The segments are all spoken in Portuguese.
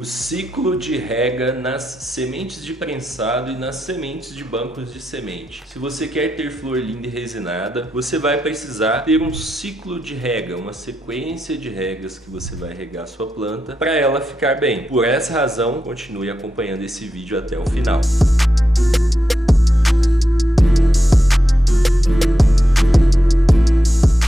O ciclo de rega nas sementes de prensado e nas sementes de bancos de semente. Se você quer ter flor linda e resinada, você vai precisar ter um ciclo de rega, uma sequência de regas que você vai regar a sua planta para ela ficar bem. Por essa razão, continue acompanhando esse vídeo até o final.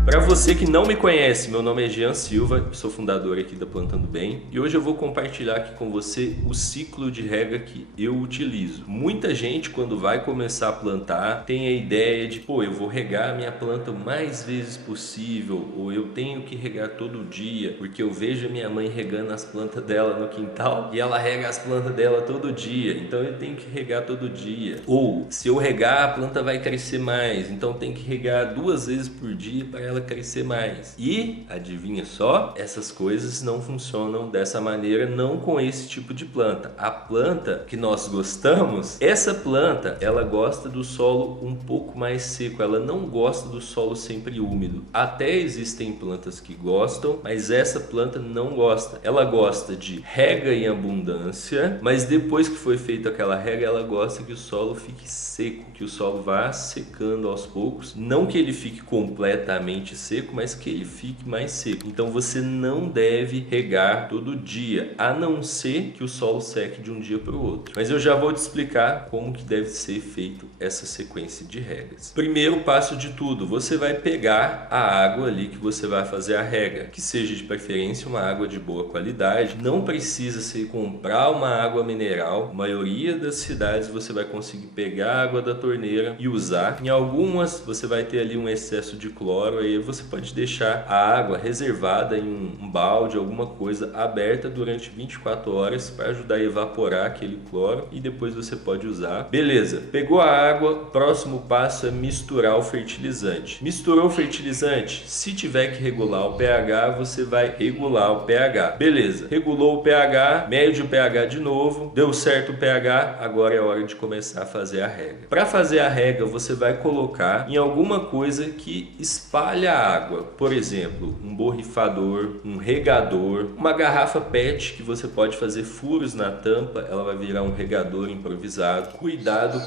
Para você que não me conhece, meu nome é Jean Silva, sou fundador aqui da Plantando Bem e hoje eu vou compartilhar aqui com você o ciclo de rega que eu utilizo. Muita gente, quando vai começar a plantar, tem a ideia de, eu vou regar a minha planta o mais vezes possível, ou eu tenho que regar todo dia, porque eu vejo a minha mãe regando as plantas dela no quintal e ela rega as plantas dela todo dia, então eu tenho que regar todo dia. Ou, se eu regar, a planta vai crescer mais, então tem que regar 2 vezes por dia para ela crescer mais. E, adivinha só, essas coisas não funcionam dessa maneira, não com esse tipo de planta. A planta que nós gostamos, essa planta, ela gosta do solo um pouco mais seco, ela não gosta do solo sempre úmido. Até existem plantas que gostam, mas essa planta não gosta. Ela gosta de rega em abundância, mas depois que foi feita aquela rega, ela gosta que o solo fique seco, que o solo vá secando aos poucos, não que ele fique completamente seco, mas que ele fique mais seco. Então você não deve regar todo dia, a não ser que o solo seque de um dia para o outro. Mas eu já vou te explicar como que deve ser feito essa sequência de regas. Primeiro passo de tudo, você vai pegar a água ali que você vai fazer a rega, que seja de preferência uma água de boa qualidade. Não precisa ser comprar uma água mineral. A maioria das cidades você vai conseguir pegar a água da torneira e usar. Em algumas você vai ter ali um excesso de cloro, aí você pode deixar a água reservada em um balde, alguma coisa aberta durante 24 horas para ajudar a evaporar aquele cloro e depois você pode usar. Beleza, pegou a água, próximo passo é misturar o fertilizante. Misturou o fertilizante, se tiver que regular o pH, você vai regular o pH. Beleza, regulou o pH, mede o pH de novo, deu certo o pH, agora é hora de começar a fazer a rega. Para fazer a rega, você vai colocar em alguma coisa que espalha a água, por exemplo, um borrifador, um regador, uma garrafa PET que você pode fazer furos na tampa, ela vai virar um regador improvisado. Cuidado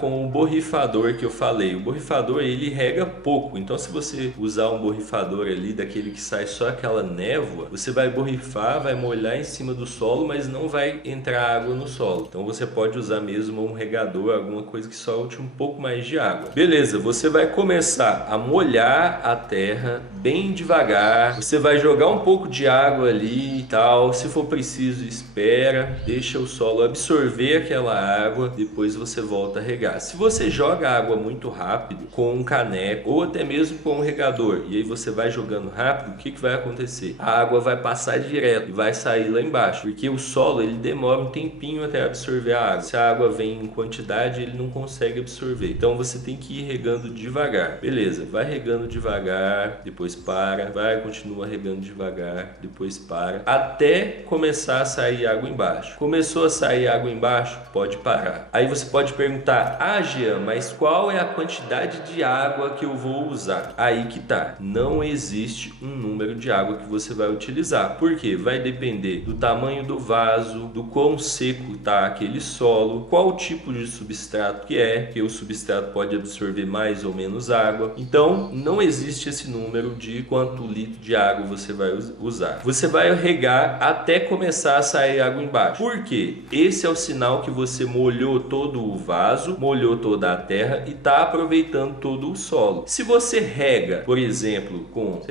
com o borrifador que eu falei. O borrifador ele rega pouco, então se você usar um borrifador ali daquele que sai só aquela névoa, você vai borrifar, vai molhar em cima do solo, mas não vai entrar água no solo. Então você pode usar mesmo um regador, alguma coisa que solte um pouco mais de água. Beleza, você vai começar a molhar a terra bem devagar. Você vai jogar um pouco de água ali e tal. Se for preciso, espera, deixa o solo absorver aquela água, depois você volta a regar. Se você joga água muito rápido com um caneco ou até mesmo com um regador e aí você vai jogando rápido, o que vai acontecer? A água vai passar direto e vai sair lá embaixo, porque o solo ele demora um tempinho até absorver a água. Se a água vem em quantidade, ele não consegue absorver. Então você tem que ir regando devagar. Beleza, vai regando devagar, depois para, vai, continua regando devagar, depois para, até começar a sair água embaixo. Começou a sair água embaixo, pode parar. Aí você pode perguntar, Jean, mas qual é a quantidade de água que eu vou usar? Aí que tá, não existe um número de água que você vai utilizar. Por quê? Vai depender do tamanho do vaso, do quão seco tá aquele solo, qual tipo de substrato que é, que o substrato pode absorver mais ou menos água. Então, não existe esse número de quanto litro de água você vai usar. Você vai regar até começar a sair água embaixo. Por quê? Esse é o sinal que você molhou todo o vaso, molhou toda a terra e está aproveitando todo o solo. Se você rega, por exemplo, com,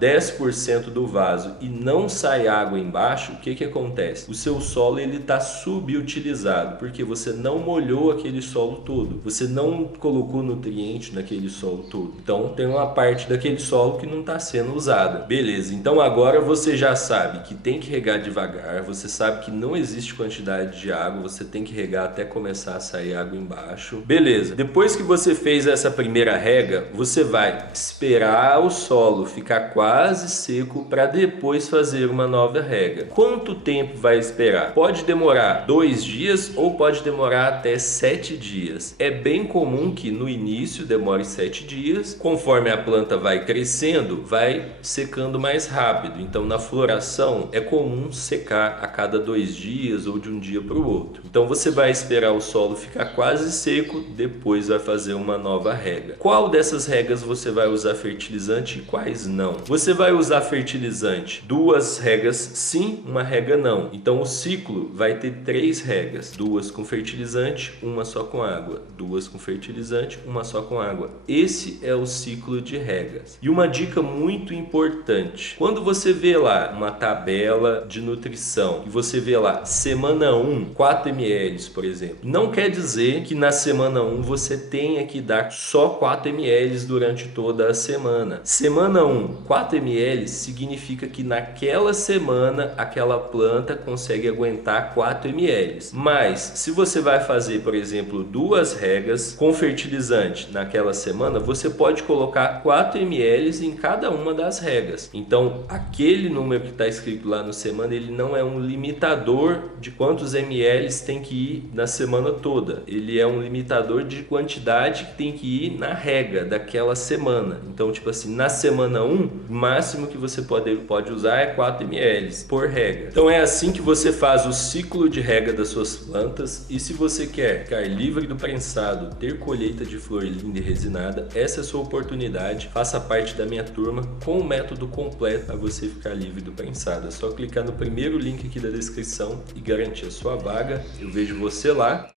10% do vaso e não sai água embaixo, o que acontece? O seu solo ele está subutilizado, porque você não molhou aquele solo todo, você não colocou nutriente naquele solo todo. Então tem uma parte daquele solo que não está sendo usada. Beleza, então agora você já sabe que tem que regar devagar, você sabe que não existe quantidade de água, você tem que regar até começar a sair água embaixo. Beleza, depois que você fez essa primeira rega, você vai esperar o solo ficar quase seco para depois fazer uma nova rega. Quanto tempo vai esperar? Pode demorar 2 dias ou pode demorar até 7 dias. É bem comum que no início demore 7 dias, conforme a planta vai crescendo, crescendo, vai secando mais rápido. Então, na floração, é comum secar a cada 2 dias ou de um dia para o outro. Então, você vai esperar o solo ficar quase seco, depois vai fazer uma nova rega. Qual dessas regas você vai usar fertilizante e quais não? Você vai usar fertilizante 2 regas sim, 1 rega não. Então, o ciclo vai ter 3 regas, 2 com fertilizante, 1 só com água, 2 com fertilizante, 1 só com água. Esse é o ciclo de regas. E uma dica muito importante, quando você vê lá uma tabela de nutrição e você vê lá semana 1, 4 ml, por exemplo, não quer dizer que na semana 1 você tenha que dar só 4 ml durante toda a semana. Semana 1, 4 ml significa que naquela semana aquela planta consegue aguentar 4 ml. Mas se você vai fazer, por exemplo, 2 regas com fertilizante naquela semana, você pode colocar 4 ml em cada uma das regas. Então, aquele número que está escrito lá no semana, ele não é um limitador de quantos ml tem que ir na semana toda. Ele é um limitador de quantidade que tem que ir na rega daquela semana. Então, tipo assim, na semana 1, o máximo que você pode usar é 4 ml por rega. Então, é assim que você faz o ciclo de rega das suas plantas. E se você quer ficar livre do prensado, ter colheita de flor linda e resinada, essa é a sua oportunidade. Faça parte da minha turma com o método completo para você ficar livre do prensado. É só clicar no primeiro link aqui da descrição e garantir a sua vaga. Eu vejo você lá.